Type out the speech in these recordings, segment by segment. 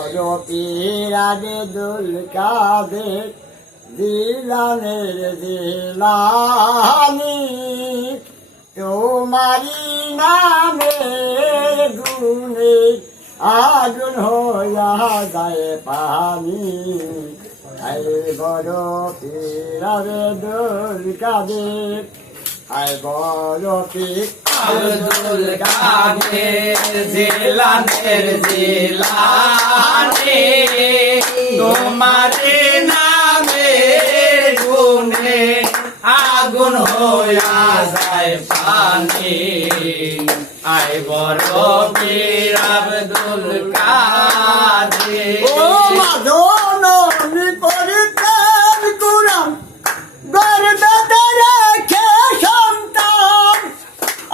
বড় পীর আব্দুল কাদের জিলানের জিলানি তোমারি নামের গুণে আগুন হইয়া যায় পানি আই বড় পীর আব্দুল কাদের আই বড় পীর আব্দুল কাদের জিলানের জিলানি তোমার নামে গুণে আগুন হইয়া যায় পানি আই বড় পীর আব্দুল কাদের ও মাদন পরিত্রাণ কুরাম গর্বে রেখে সন্তান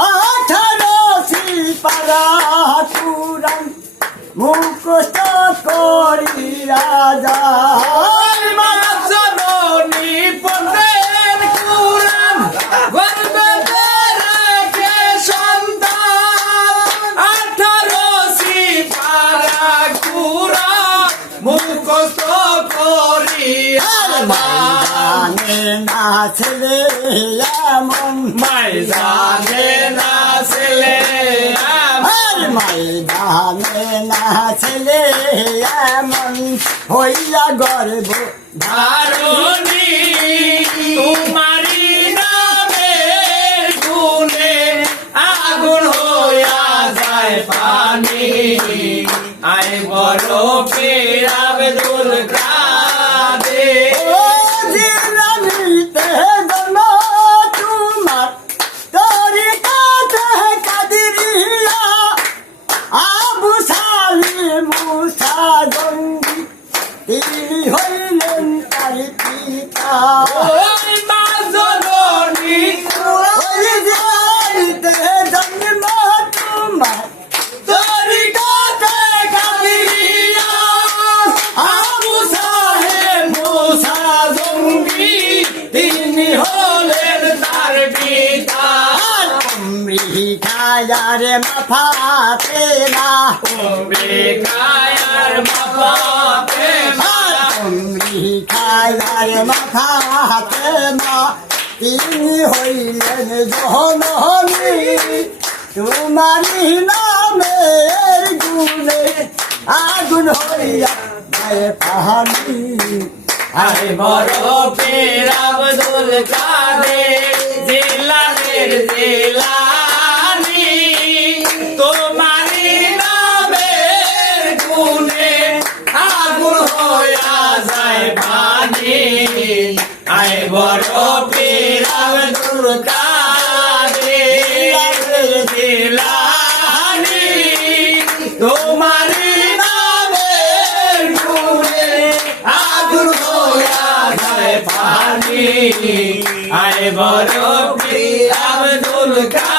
18 সিপারা কুরাম মুখস্থ করিয়া যায় জননী পড়তেন কুরআন গর্ভে রেখে সন্তান 18 সিপারা কুরআন মুখস্থ করিয়া জানে না ছেলে এমন ময়দানে নাচলে ময়দানে না ছেলে এমন হইয়া গর্ব ধারণী তোমারি নামের গুণে আগুন হইয়া যায় পানি আই বড় পীর আব্দুল কাদের ও জিলানিতে জন্ম তোমার তরিকাতে কাদিরিয়া আবু সালিম মুসা জঙ্গি তিনি হইলেন তার পিতা ওই মা জননী ওই জিলানিতে জন্ম তোমার তরিকাতে কাদিরিয়া আবু সাহেব মুসা জঙ্গি তিনি হলেন তার পিতা খায়ার মাথাতে না কায়ার মাপাতে খায়ার মাথাতে না তিনি হইলেন জননী তোমারি নামের গুণে আগুন হইয়া যায় পানি আই বড় পীর আব্দুল কাদের জিলানের জিলানি তোমারি নামের গুণে আগুন হইয়া যায় পানি আই বড় পীর আব্দুল কাদের জিলানি তোমারি নামের গুণে আগুন হইয়া যায় পানি আই বড় পীর আব্দুল কাদের